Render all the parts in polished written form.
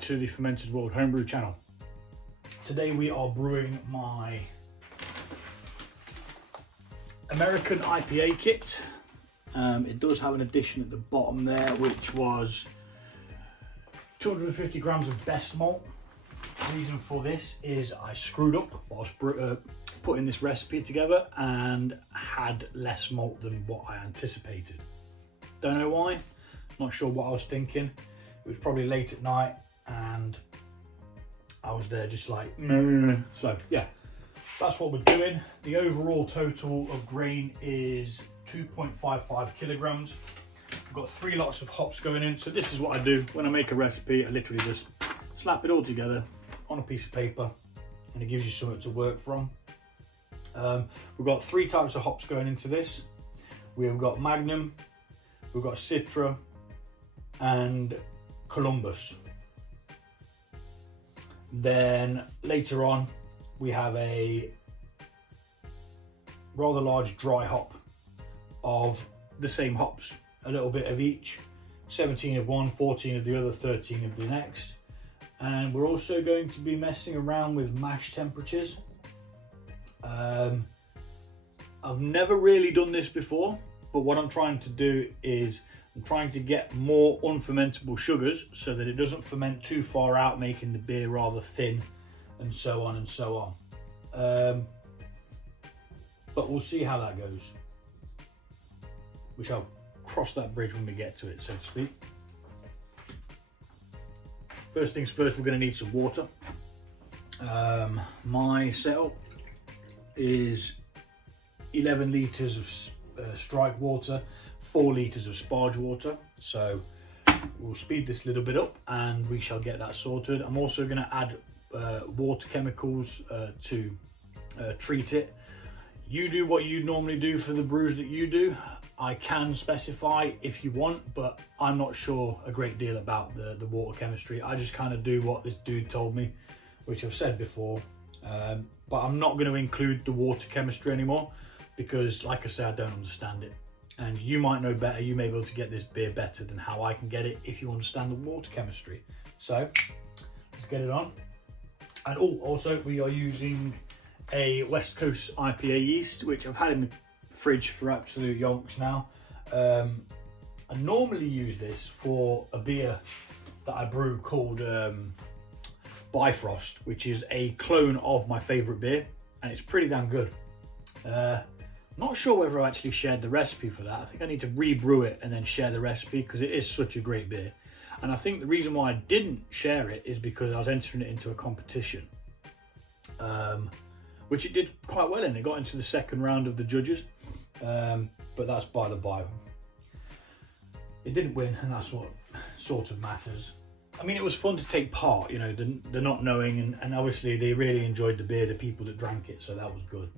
back to the Fermented World Homebrew channel. Today we are brewing my American IPA kit. It does have an addition at the bottom there, which was 250 grams of best malt. The reason for this is I screwed up whilst putting this recipe together and had less malt than what I anticipated. Don't know why, not sure what I was thinking. It was probably late at night and I was there just like, meh. So yeah, that's what we're doing. The overall total of grain is 2.55 kilograms. I've got 3 lots of hops going in. So this is what I do when I make a recipe. I literally just slap it all together on a piece of paper and it gives you something to work from. We've got 3 types of hops going into this. We've got Magnum, we've got Citra and Columbus. Then later on we have a rather large dry hop of the same hops, a little bit of each, 17 of one, 14 of the other, 13 of the next. And we're also going to be messing around with mash temperatures. I've never really done this before, but what I'm trying to do is I'm trying to get more unfermentable sugars so that it doesn't ferment too far out, making the beer rather thin and so on and so on. But we'll see how that goes. We shall cross that bridge when we get to it, so to speak. First things first, we're going to need some water. My setup is 11 litres of strike water, 4 litres of sparge water. So we'll speed this a little bit up and we shall get that sorted. I'm also going to add water chemicals to treat it. You do what you normally do for the brews that you do. I can specify if you want, but I'm not sure a great deal about the water chemistry. I just kind of do what this dude told me, which I've said before. But I'm not going to include the water chemistry anymore because, like I said, I don't understand it. And you might know better. You may be able to get this beer better than how I can get it if you understand the water chemistry. So let's get it on. And also we are using a West Coast IPA yeast, which I've had in the fridge for absolute yonks now. I normally use this for a beer that I brew called Bifrost, which is a clone of my favourite beer, and it's pretty damn good. Not sure whether I actually shared the recipe for that. I think I need to re-brew it and then share the recipe because it is such a great beer. And I think the reason why I didn't share it is because I was entering it into a competition, which it did quite well in. It got into the second round of the judges, but that's by the by. It didn't win, and that's what sort of matters. I mean, it was fun to take part, you know, the not knowing, and obviously they really enjoyed the beer, the people that drank it, so that was good.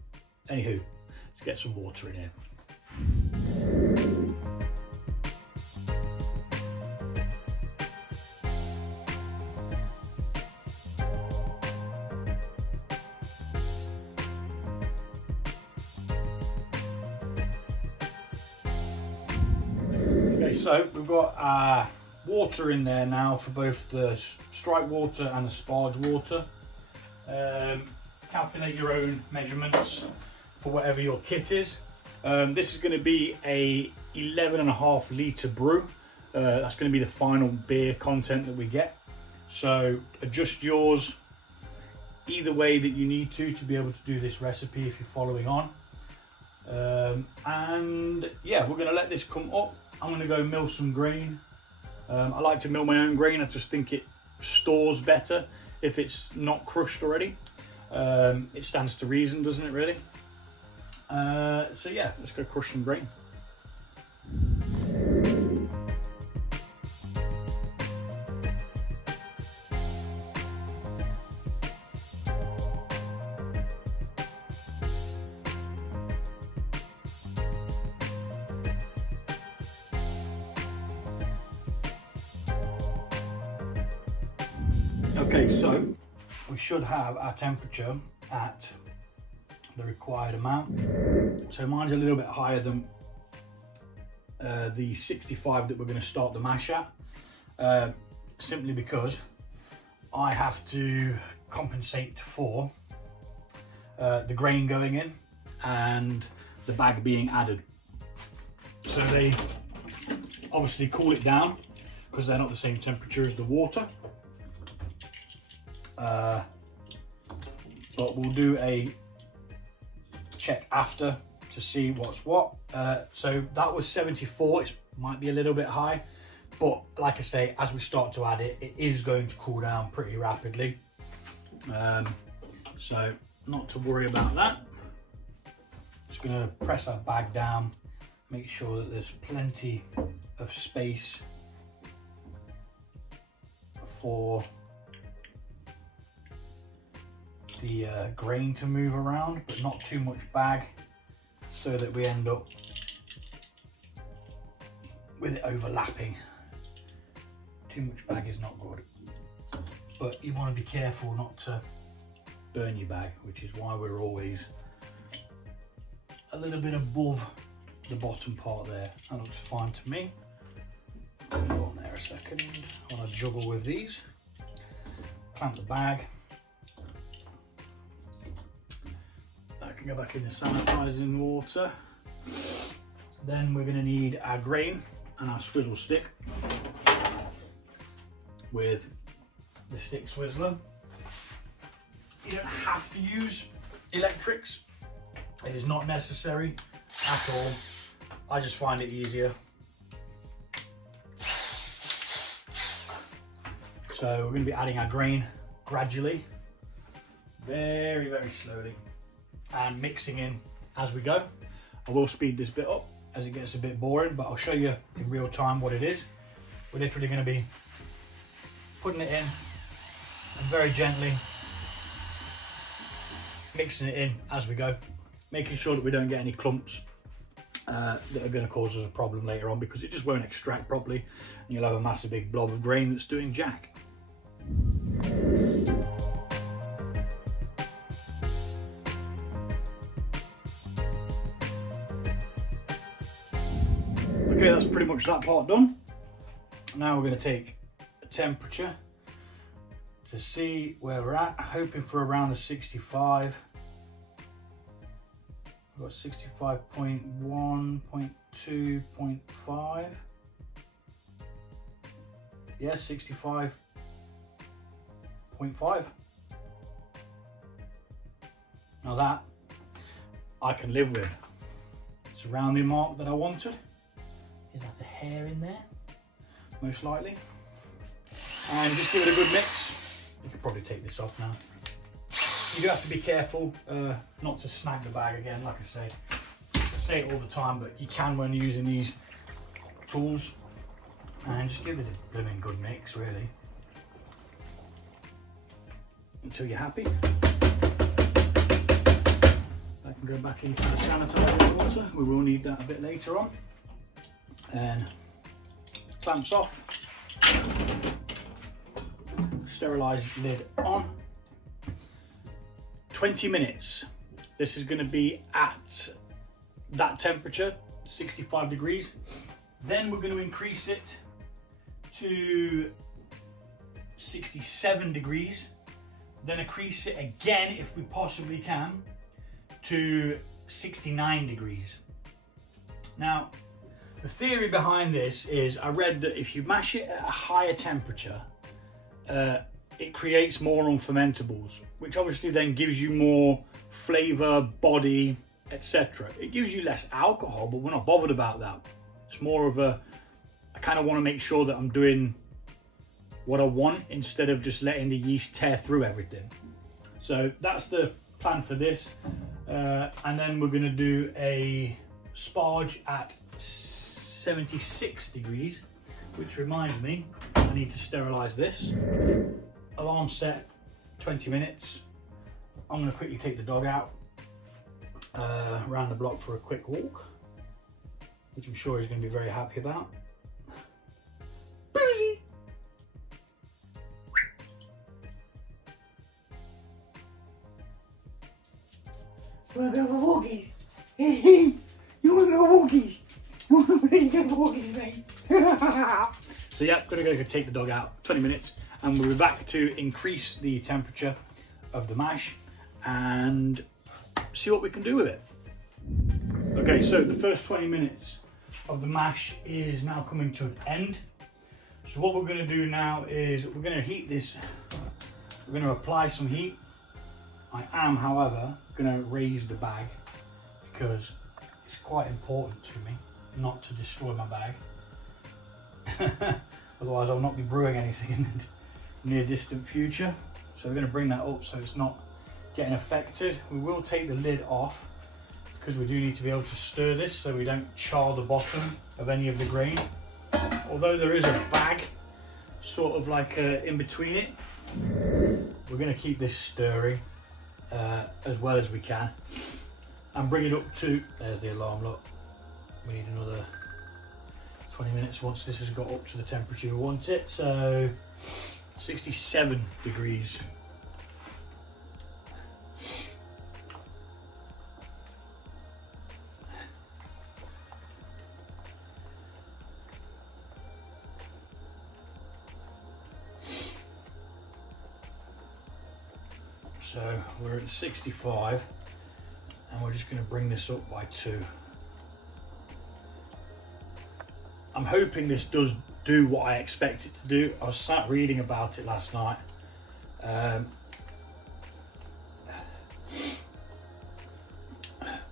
Anywho, let's get some water in here. Okay, so we've got water in there now for both the strike water and the sparge water. Calculate your own measurements for whatever your kit is. This is going to be a 11.5 litre brew. That's going to be the final beer content that we get. So adjust yours either way that you need to be able to do this recipe if you're following on. And yeah, we're going to let this come up. I'm going to go mill some grain. I like to mill my own grain. I just think it stores better if it's not crushed already. It stands to reason, doesn't it really? So yeah, let's go crush some grain. Okay, so we should have our temperature at the required amount. So mine's a little bit higher than the 65 that we're going to start the mash at, simply because I have to compensate for the grain going in and the bag being added. So they obviously cool it down because they're not the same temperature as the water. But we'll do a check after to see what's what. So that was 74, it might be a little bit high, but like I say, as we start to add it, it is going to cool down pretty rapidly. So not to worry about that. Just gonna press our bag down, make sure that there's plenty of space for the grain to move around, but not too much bag, so that we end up with it overlapping. Too much bag is not good, but you want to be careful not to burn your bag, which is why we're always a little bit above the bottom part there. That looks fine to me. Go on there a second. I want to juggle with these. Clamp the bag. That can go back in the sanitizing water. Then we're going to need our grain and our swizzle stick with the stick swizzler. You don't have to use electrics. It is not necessary at all. I just find it easier. So we're going to be adding our grain gradually, very, very slowly, and mixing in as we go. I will speed this bit up as it gets a bit boring, but I'll show you in real time what it is. We're literally going to be putting it in and very gently mixing it in as we go, making sure that we don't get any clumps that are going to cause us a problem later on, because it just won't extract properly and you'll have a massive big blob of grain that's doing jack. Okay, that's pretty much that part done. Now we're going to take a temperature to see where we're at, hoping for around the 65. We've got 65.1, 0.2, 0.5. Yes, 65.5. Now that I can live with. It's around the mark that I wanted. Is that a hair in there? Most likely. And just give it a good mix. You could probably take this off now. You do have to be careful not to snag the bag again, like I say it all the time, but you can when using these tools. And just give it a blooming good mix, really, until you're happy. That can go back into the sanitizer water. We will need that a bit later on. And clamps off. Sterilised lid on. 20 minutes. This is going to be at that temperature, 65 degrees. Then we're going to increase it to 67 degrees. Then increase it again, if we possibly can, to 69 degrees. Now, the theory behind this is, I read that if you mash it at a higher temperature, it creates more unfermentables, which obviously then gives you more flavour, body, etc. It gives you less alcohol, but we're not bothered about that. It's more of a, I kind of want to make sure that I'm doing what I want instead of just letting the yeast tear through everything. So that's the plan for this. And then we're going to do a sparge at 76 degrees, which reminds me, I need to sterilise this. Alarm set, 20 minutes. I'm going to quickly take the dog out around the block for a quick walk, which I'm sure he's going to be very happy about. Boozy! You want to go for walkies? You want to go walkies? You want to go for walkies, mate? So yeah, gonna go take the dog out, 20 minutes, and we'll be back to increase the temperature of the mash and see what we can do with it. Okay, so the first 20 minutes of the mash is now coming to an end. So what we're going to do now is we're going to heat this. We're going to apply some heat. I am, however, going to raise the bag because it's quite important to me not to destroy my bag. Otherwise I'll not be brewing anything in the near distant future. So we're going to bring that up so it's not getting affected. We will take the lid off because we do need to be able to stir this so we don't char the bottom of any of the grain. Although there is a bag sort of like in between it, we're going to keep this stirring as well as we can and bring it up to, there's the alarm, look, we need another 20 minutes once this has got up to the temperature we want it. So 67 degrees. So we're at 65 and we're just going to bring this up by 2. I'm hoping this does do what I expect it to do. I was sat reading about it last night.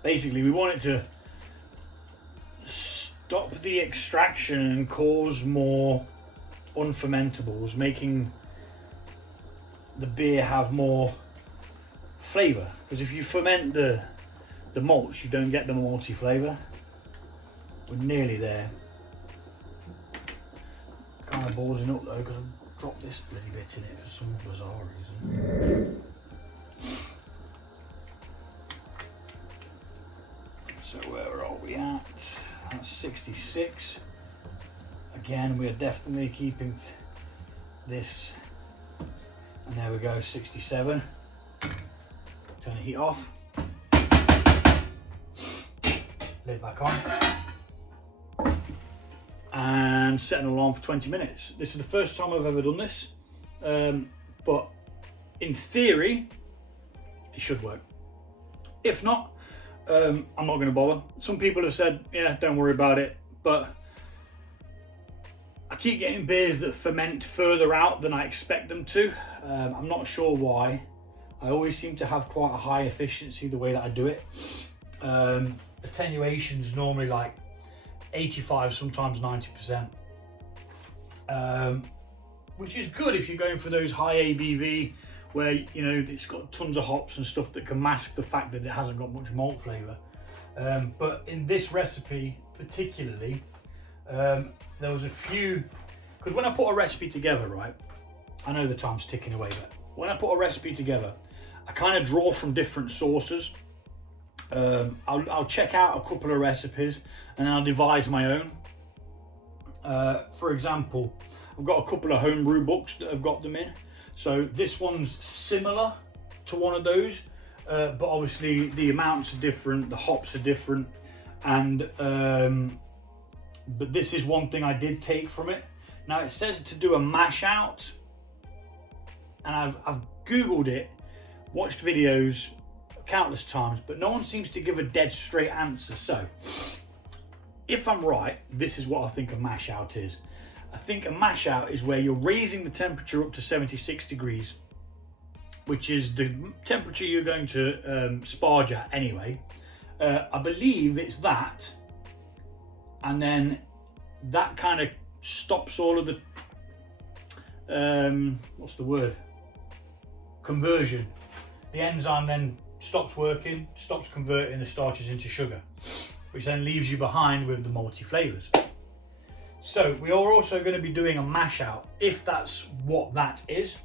Basically we want it to stop the extraction and cause more unfermentables, making the beer have more flavour, because if you ferment the malts you don't get the malty flavour. We're nearly there. Kind of ballsing up though because I've dropped this bloody bit in it for some bizarre reason. So where are we at? That's 66. Again, we are definitely keeping this, and there we go, 67. Turn the heat off, lid back on, and set an alarm for 20 minutes. This is the first time I've ever done this, but in theory it should work. If not, I'm not going to bother. Some people have said, yeah, don't worry about it, but I keep getting beers that ferment further out than I expect them to. I'm not sure why. I always seem to have quite a high efficiency the way that I do it. Attenuation is normally like 85, sometimes 90%, which is good if you're going for those high ABV where, you know, it's got tons of hops and stuff that can mask the fact that it hasn't got much malt flavour. But in this recipe particularly, there was a few, because when I put a recipe together, right, I know the time's ticking away, but when I put a recipe together, I kind of draw from different sources. I'll check out a couple of recipes and then I'll devise my own. For example, I've got a couple of homebrew books that have got them in. So this one's similar to one of those, but obviously the amounts are different, the hops are different, and but this is one thing I did take from it. Now it says to do a mash out, and I've Googled it, watched videos countless times, but no one seems to give a dead straight answer. So if I'm right, this is what I think a mash out is. I think a mash out is where you're raising the temperature up to 76 degrees, which is the temperature you're going to sparge at anyway. I believe it's that, and then that kind of stops all of the what's the word, conversion. The enzyme then stops working, stops converting the starches into sugar, which then leaves you behind with the malty flavours. So we are also going to be doing a mash out, if that's what that is.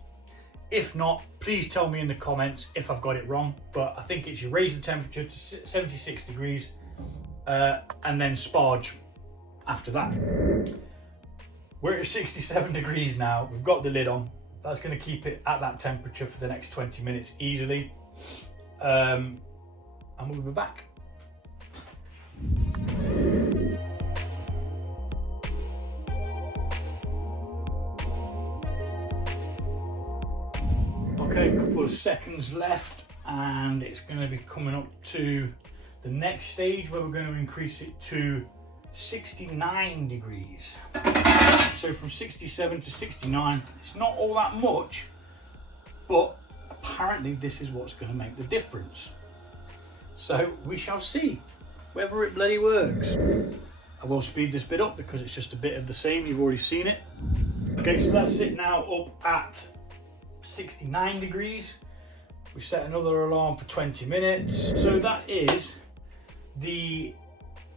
If not, please tell me in the comments if I've got it wrong, but I think it's you raise the temperature to 76 degrees and then sparge after that. We're at 67 degrees now, we've got the lid on. That's going to keep it at that temperature for the next 20 minutes easily. And we'll be back. Okay, a couple of seconds left, and it's going to be coming up to the next stage where we're going to increase it to 69 degrees. So from 67 to 69, it's not all that much, but apparently this is what's going to make the difference. So we shall see whether it bloody works. I will speed this bit up because it's just a bit of the same, you've already seen it. Okay, so that's it now up at 69 degrees. We set another alarm for 20 minutes. So that is the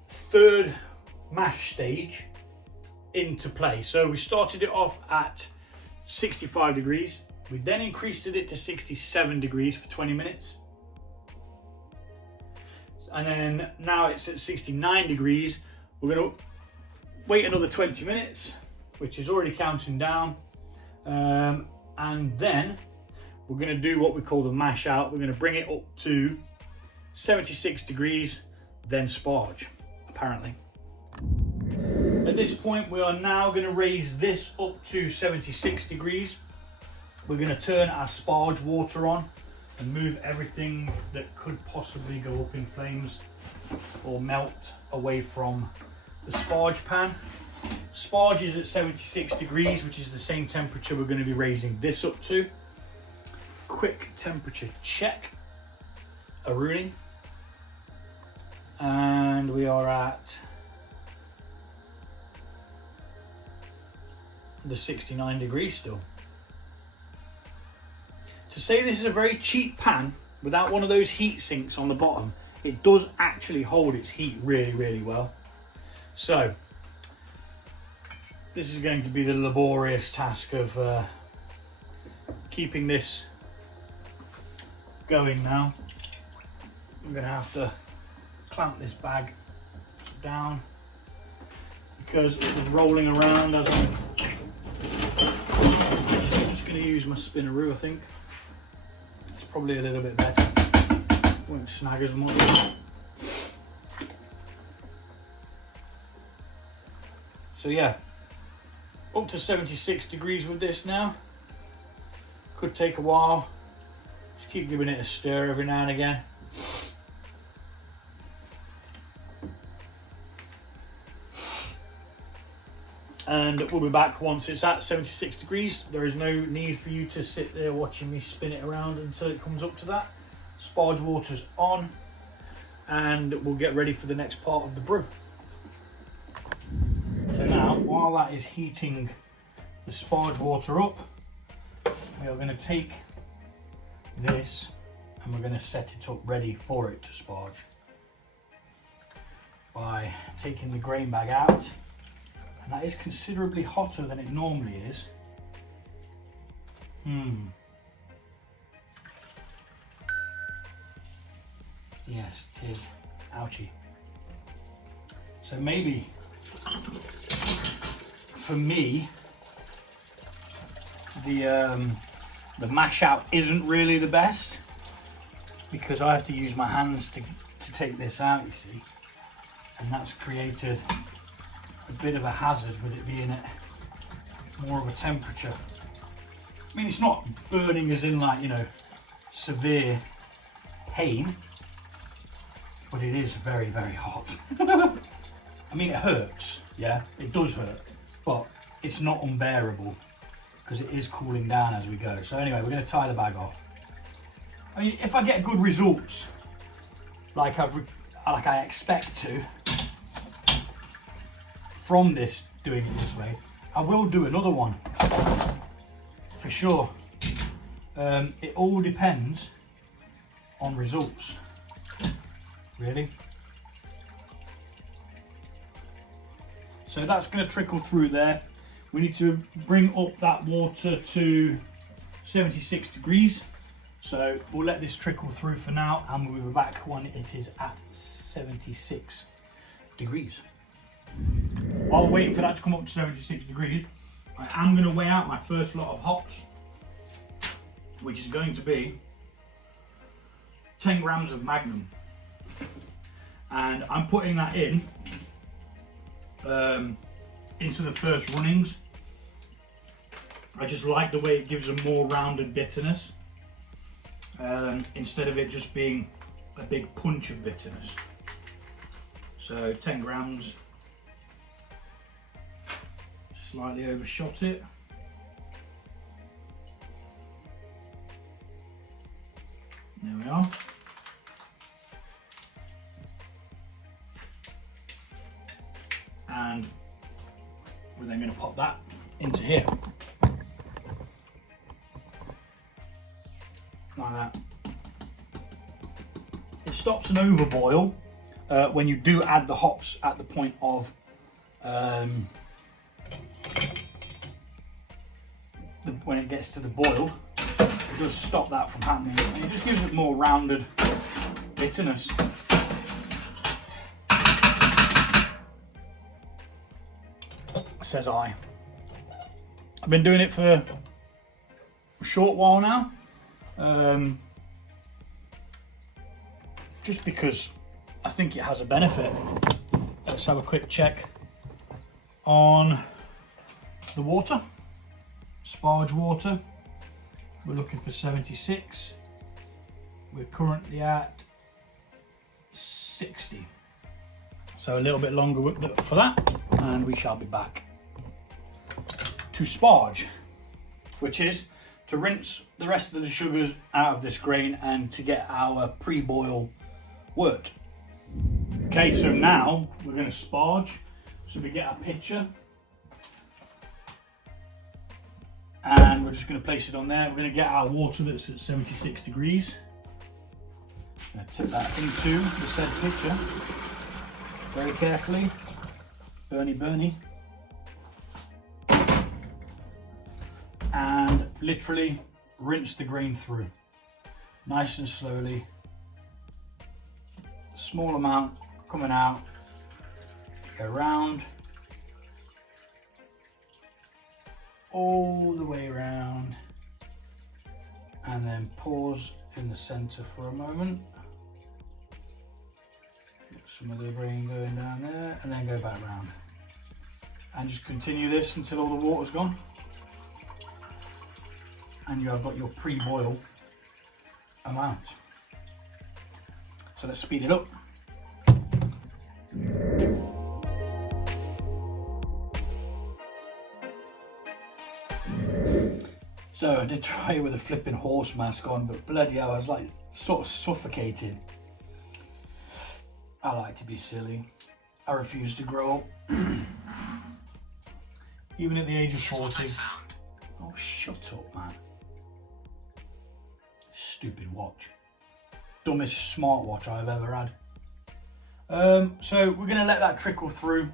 third mash stage into play. So we started it off at 65 degrees. We then increased it to 67 degrees for 20 minutes. And then now it's at 69 degrees. We're going to wait another 20 minutes, which is already counting down. And then we're going to do what we call the mash out. We're going to bring it up to 76 degrees, then sparge, apparently. At this point, we are now going to raise this up to 76 degrees. We're going to turn our sparge water on and move everything that could possibly go up in flames or melt away from the sparge pan. Sparge is at 76 degrees, which is the same temperature we're going to be raising this up to. Quick temperature check. A Rooney. And we are at the 69 degrees still. To say this is a very cheap pan without one of those heat sinks on the bottom, it does actually hold its heat really, really well. So this is going to be the laborious task of keeping this going now. I'm going to have to clamp this bag down because it was rolling around as I'm just going to use my spinneroo, I think. It's probably a little bit better. Won't snag as much. So yeah, up to 76 degrees with this now. Could take a while. Just keep giving it a stir every now and again. And we'll be back once it's at 76 degrees. There is no need for you to sit there watching me spin it around until it comes up to that. Sparge water's on, and we'll get ready for the next part of the brew. So now, while that is heating the sparge water up, we are going to take this and we're going to set it up ready for it to sparge by taking the grain bag out. And that is considerably hotter than it normally is. Yes, it is. Ouchie. So maybe for me, the mash out isn't really the best because I have to use my hands to take this out, you see, and that's created a bit of a hazard with it being at more of a temperature. I mean, it's not burning as in like, you know, severe pain, but it is very, very hot. I mean, it hurts, yeah, it does hurt, but it's not unbearable because it is cooling down as we go. So anyway, we're going to tie the bag off. I mean, if I get good results, like I expect to, from this, doing it this way, I will do another one for sure. It all depends on results, really. So that's going to trickle through there. We need to bring up that water to 76 degrees. So we'll let this trickle through for now and we'll be back when it is at 76 degrees. While we're waiting for that to come up to 76 degrees, I am going to weigh out my first lot of hops, which is going to be 10 grams of magnum. And I'm putting that in into the first runnings. I just like the way it gives a more rounded bitterness. instead of it just being a big punch of bitterness. So 10 grams, slightly overshot it. There we are. And we're then going to pop that into here. Like that. It stops an overboil when you do add the hops at the point of when it gets to the boil. It does stop that from happening, and it just gives it more rounded bitterness. Says I. I've been doing it for a short while now, just because I think it has a benefit. Let's have a quick check on the water. Sparge water, we're looking for 76. We're currently at 60. So a little bit longer for that, and we shall be back to sparge, which is to rinse the rest of the sugars out of this grain and to get our pre-boil wort. Okay, so now we're going to sparge. So we get our pitcher, and we're just going to place it on there. We're going to get our water that's at 76 degrees. I'm going to tip that into the said pitcher very carefully. Burny. And literally rinse the grain through. Nice and slowly. Small amount coming out. Go round. All the way around. And then pause in the center for a moment. Get some of the grain going down there, and then go back round. And just continue this until all the water's gone. And you have got your pre-boil amount. So let's speed it up. So I did try it with a flipping horse mask on, but bloody hell, I was like sort of suffocated. I like to be silly. I refuse to grow up. Even at the age of 40. Oh, shut up, man. Stupid watch. Dumbest smartwatch I've ever had. So we're going to let that trickle through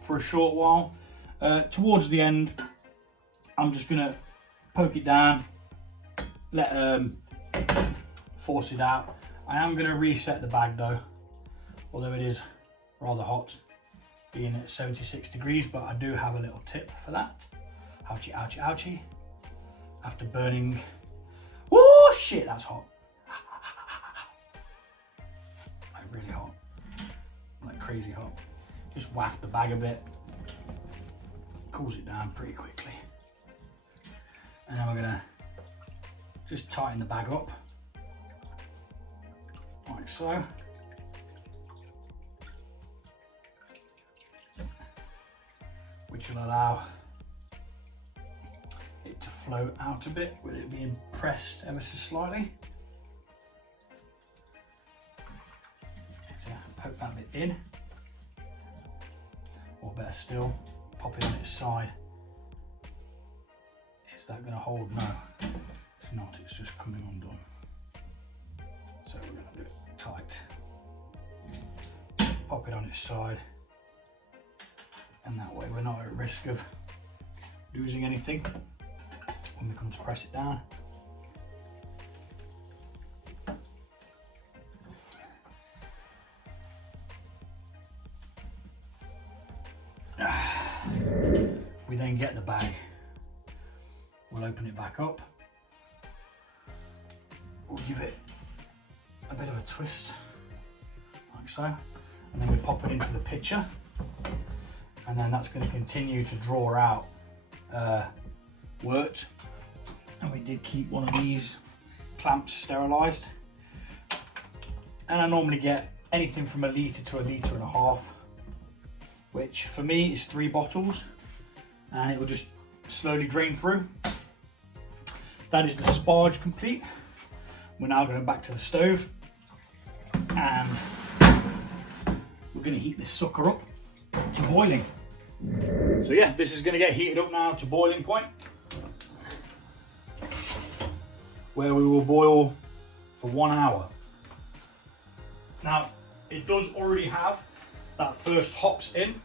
for a short while. Towards the end, I'm just going to poke it down, let force it out. I am going to reset the bag though, although it is rather hot, being at 76 degrees, but I do have a little tip for that. Ouchie, ouchie, ouchie. After burning, oh shit, that's hot. Like really hot, like crazy hot. Just waft the bag a bit, cools it down pretty quickly. And then we're gonna just tighten the bag up, like so. Which will allow it to flow out a bit with it being pressed ever so slightly. So poke that bit in, or better still, pop it on its side. Is that going to hold? No, it's not, it's just coming undone. So we're going to do it tight. Pop it on its side, and that way we're not at risk of losing anything when we come to press it down. We then get the bag. We'll open it back up. We'll give it a bit of a twist, like so, and then we pop it into the pitcher, and then that's going to continue to draw out wort. And we did keep one of these clamps sterilised. And I normally get anything from 1 litre to 1.5 litres, which for me is 3 bottles, and it will just slowly drain through. That is the sparge complete. We're now going back to the stove, and we're going to heat this sucker up to boiling. So yeah, this is going to get heated up now to boiling point, where we will boil for 1 hour. Now, it does already have that first hops in,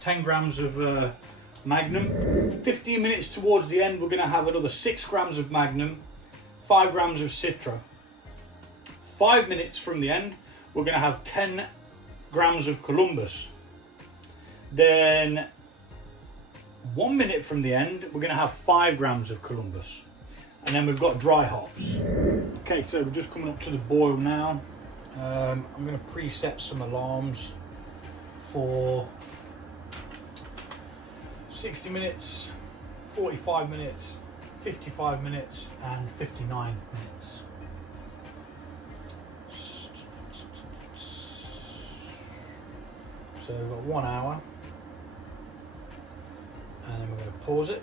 10 grams of magnum. 15 minutes towards the end, we're going to have another 6 grams of magnum, 5 grams of citra. 5 minutes from the end, we're going to have 10 grams of Columbus. Then 1 minute from the end, we're going to have 5 grams of Columbus. And then we've got dry hops. Okay, so we're just coming up to the boil now. I'm going to preset some alarms for 60 minutes, 45 minutes, 55 minutes, and 59 minutes. So we've got 1 hour, and then we're going to pause it.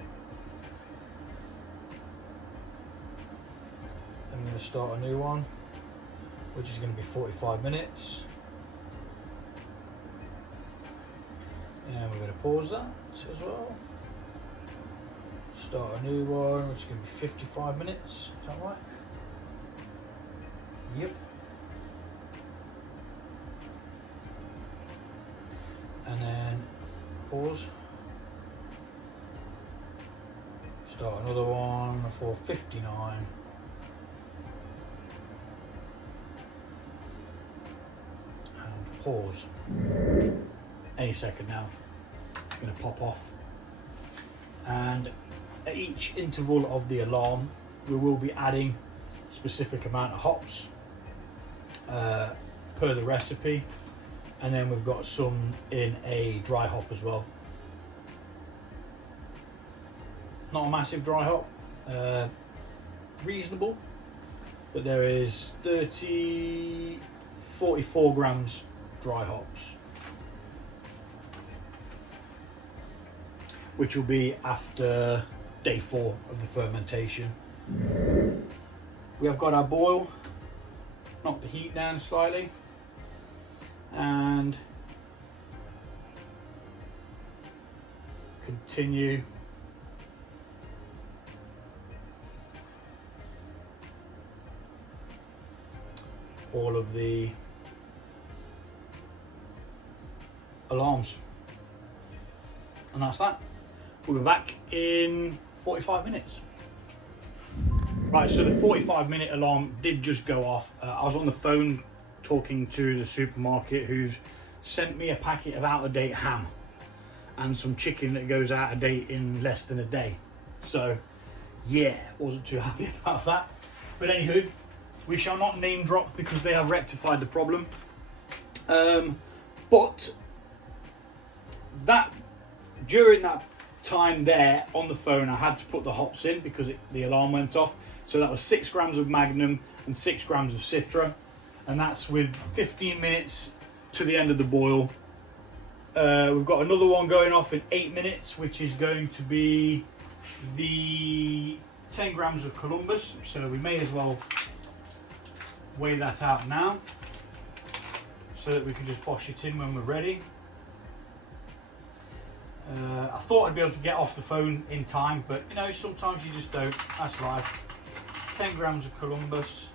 And I'm going to start a new one, which is going to be 45 minutes. And we're going to pause that as well. Start a new one, which is going to be 55 minutes. Is that right? Yep. And then pause. Start another one for 59. And pause. Any second now. It's going to pop off. And at each interval of the alarm, we will be adding a specific amount of hops per the recipe. And then we've got some in a dry hop as well. Not a massive dry hop, reasonable, but there is 44 grams dry hops, which will be after day 4 of the fermentation. We have got our boil, knock the heat down slightly, and continue all of the alarms, and that's that. We'll be back in 45 minutes. Right, so the 45-minute alarm did just go off. I was on the phone talking to the supermarket, who's sent me a packet of out-of-date ham and some chicken that goes out of date in less than a day. So yeah, wasn't too happy about that. But anywho, we shall not name drop because they have rectified the problem. But that during that time there on the phone, I had to put the hops in because the alarm went off. So that was 6 grams of magnum and 6 grams of citra, and that's with 15 minutes to the end of the boil. We've got another one going off in 8 minutes, which is going to be the 10 grams of Columbus. So we may as well weigh that out now so that we can just wash it in when we're ready. I thought I'd be able to get off the phone in time, but you know, sometimes you just don't. That's life. 10 grams of Columbus.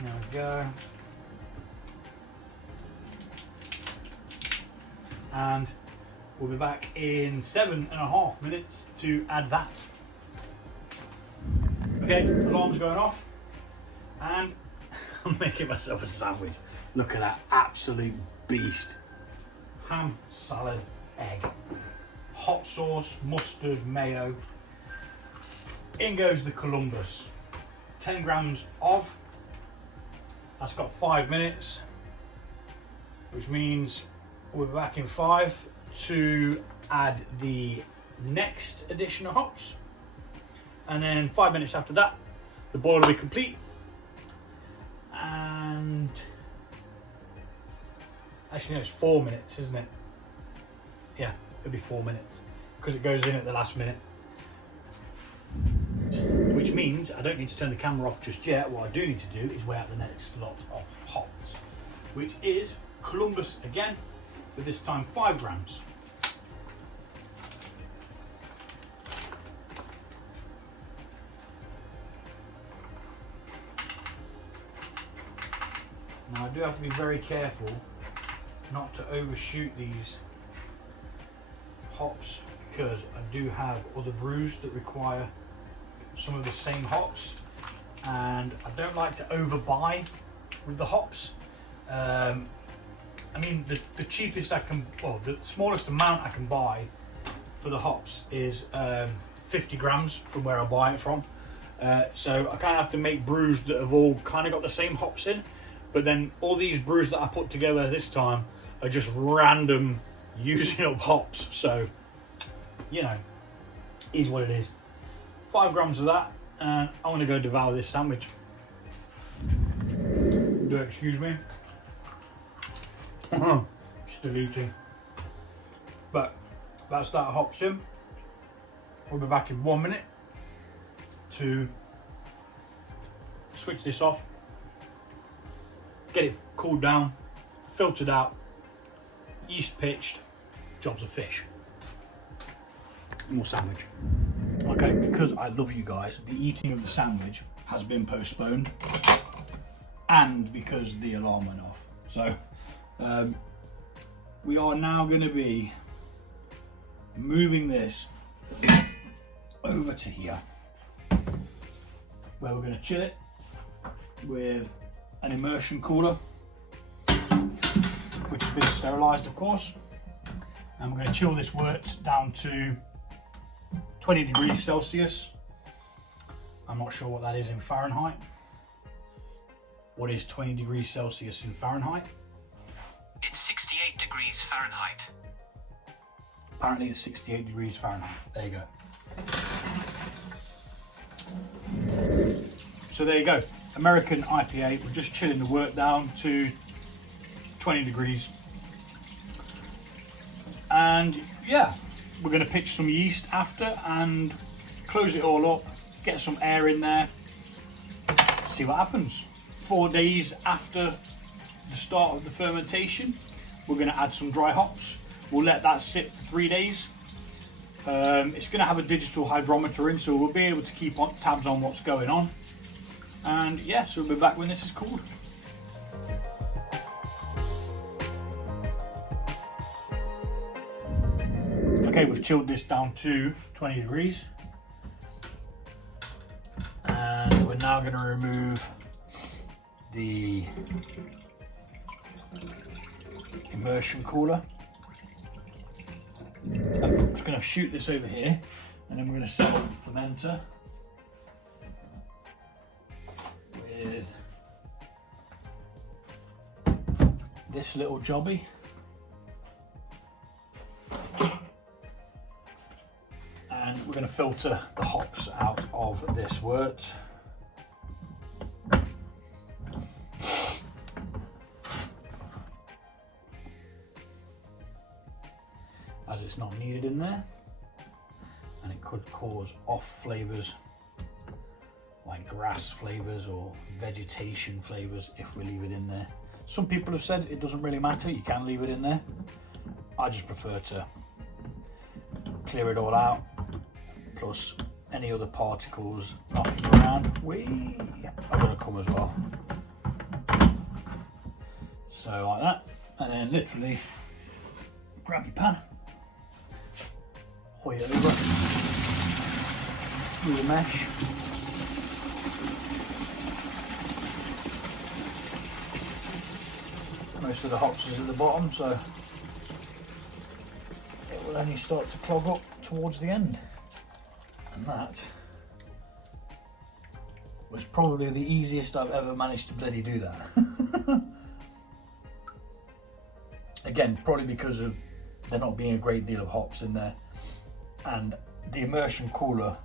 There we go. And we'll be back in 7.5 minutes to add that. Okay, alarm's going off, and I'm making myself a sandwich. Look at that absolute beast. Ham, salad, egg, hot sauce, mustard, mayo. In goes the Columbus. 10 grams of. That's got 5 minutes, which means we'll be back in 5 to add the next addition of hops, and then 5 minutes after that the boil will be complete. And actually no, it's 4 minutes, isn't it? Yeah, it'll be 4 minutes because it goes in at the last minute, which means I don't need to turn the camera off just yet. What I do need to do is weigh out the next lot of hops, which is Columbus again, but this time 5 grams. Now I do have to be very careful not to overshoot these hops, because I do have other brews that require some of the same hops, and I don't like to overbuy with the hops. I mean, the cheapest I can, well, the smallest amount I can buy for the hops is 50 grams from where I buy it from. So I kind of have to make brews that have all kind of got the same hops in. But then all these brews that I put together this time are just random using up hops. So, you know, is what it is. 5 grams of that, and I'm going to go devour this sandwich. Do excuse me. Still eating. But that's that hops in. We'll be back in 1 minute to switch this off, get it cooled down, filtered out, yeast pitched, jobs of fish. More sandwich. Okay, because I love you guys, the eating of the sandwich has been postponed, and because the alarm went off. So we are now going to be moving this over to here, where we're going to chill it with an immersion cooler, which has been sterilised, of course, and we're going to chill this wort down to 20 degrees Celsius. I'm not sure what that is in Fahrenheit. What is 20 degrees Celsius in Fahrenheit? It's 68 degrees Fahrenheit. Apparently it's 68 degrees Fahrenheit. There you go. So there you go. American IPA. We're just chilling the wort down to 20 degrees. And yeah, we're going to pitch some yeast after and close it all up, get some air in there, see what happens. 4 days after the start of the fermentation, we're going to add some dry hops. We'll let that sit for 3 days. It's going to have a digital hydrometer in, so we'll be able to keep tabs on what's going on. And yeah, so we'll be back when this is cooled. Okay, we've chilled this down to 20 degrees. And we're now going to remove the immersion cooler. I'm just going to shoot this over here, and then we're going to set up the fermenter with this little jobby. And we're going to filter the hops out of this wort. As it's not needed in there, and it could cause off flavours like grass flavours or vegetation flavours if we leave it in there. Some people have said it doesn't really matter, you can leave it in there. I just prefer to clear it all out, plus any other particles knocking around are going to come as well. So like that, and then literally grab your pan, hoy it over through the mesh. Most of the hops is at the bottom, so it will only start to clog up towards the end. And that was probably the easiest I've ever managed to bloody do that. Again, probably because of there not being a great deal of hops in there. And the immersion cooler,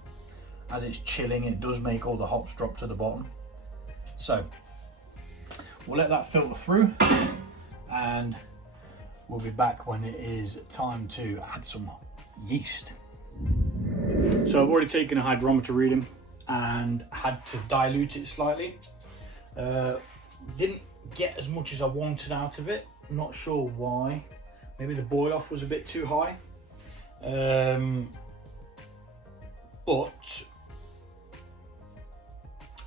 as it's chilling, it does make all the hops drop to the bottom. So we'll let that filter through and we'll be back when it is time to add some yeast. So I've already taken a hydrometer reading and had to dilute it slightly. Didn't get as much as I wanted out of it. I'm not sure why. Maybe the boil off was a bit too high. But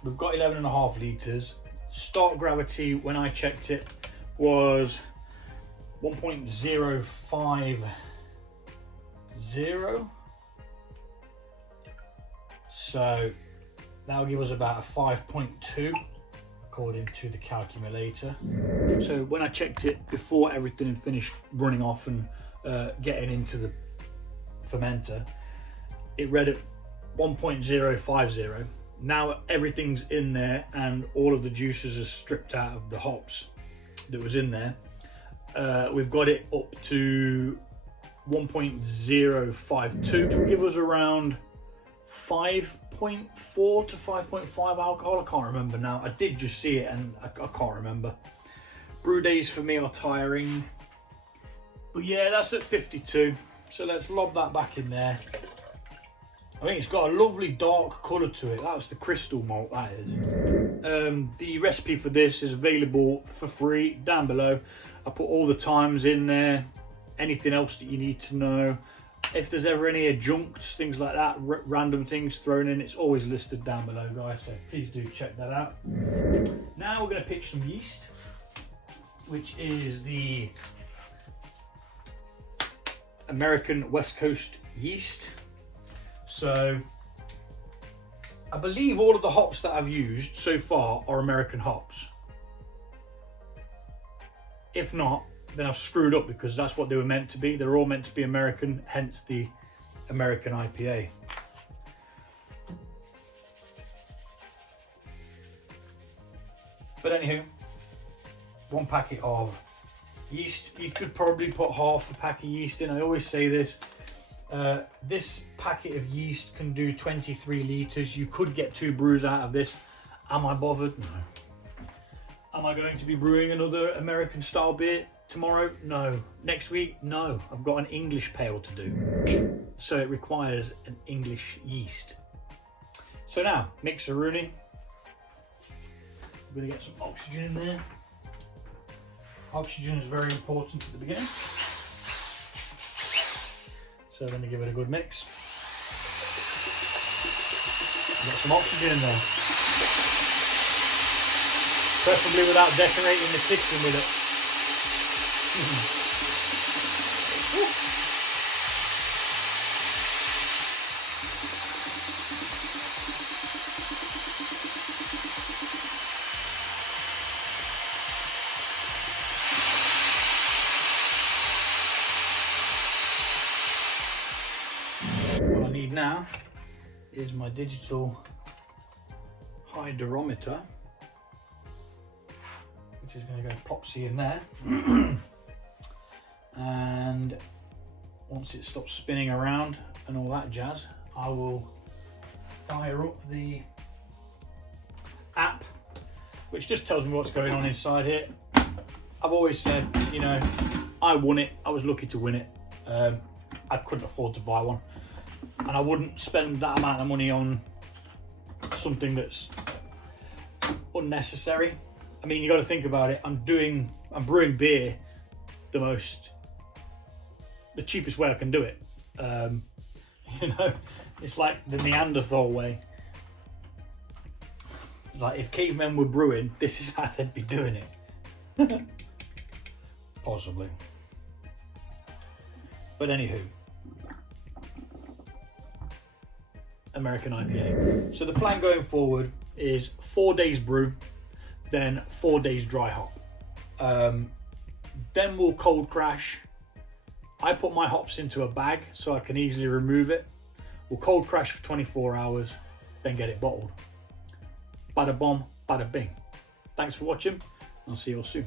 we've got 11.5 litres. Start gravity when I checked it was 1.050. So that'll give us about a 5.2 according to the calculator. So when I checked it before everything had finished running off and getting into the fermenter, it read at 1.050. Now everything's in there and all of the juices are stripped out of the hops that was in there. We've got it up to 1.052, which will give us around 5.4 to 5.5 alcohol. I can't remember now. I did just see it and I can't remember. Brew days for me are tiring. But yeah, that's at 52. So let's lob that back in there. I think it's got a lovely dark colour to it. That's the crystal malt, that is. The recipe for this is available for free down below. I put all the times in there, anything else that you need to know. If there's ever any adjuncts, things like that, random things thrown in, it's always listed down below, guys, so please do check that out. Now we're going to pitch some yeast, which is the American West Coast yeast. So I believe all of the hops that I've used so far are American hops. If not, then I've screwed up, because that's what they were meant to be. They're all meant to be American, hence the American IPA. But anywho, 1 packet of yeast. You could probably put half a pack of yeast in. I always say this. This packet of yeast can do 23 litres. You could get 2 brews out of this. Am I bothered? No. Am I going to be brewing another American style beer tomorrow? No. Next week? No. I've got an English pale to do. So it requires an English yeast. So now, mix-a-rooney. We're going to get some oxygen in there. Oxygen is very important at the beginning. So I'm going to give it a good mix. Get some oxygen in there. Preferably without decorating the kitchen with it. What I need now is my digital hydrometer, which is going to go popsy in there. And once it stops spinning around and all that jazz, I will fire up the app, which just tells me what's going on inside here. I've always said, you know, I won it. I was lucky to win it. I couldn't afford to buy one, and I wouldn't spend that amount of money on something that's unnecessary. I mean, you got to think about it. I'm brewing beer the cheapest way I can do it. You know, it's like the Neanderthal way. Like if cavemen were brewing, this is how they'd be doing it. Possibly. But anywho, American IPA. So the plan going forward is 4 days brew, then 4 days dry hop. Then we'll cold crash. I put my hops into a bag so I can easily remove it. We'll cold crash for 24 hours, then get it bottled. Bada bomb, bada bing. Thanks for watching. I'll see you all soon.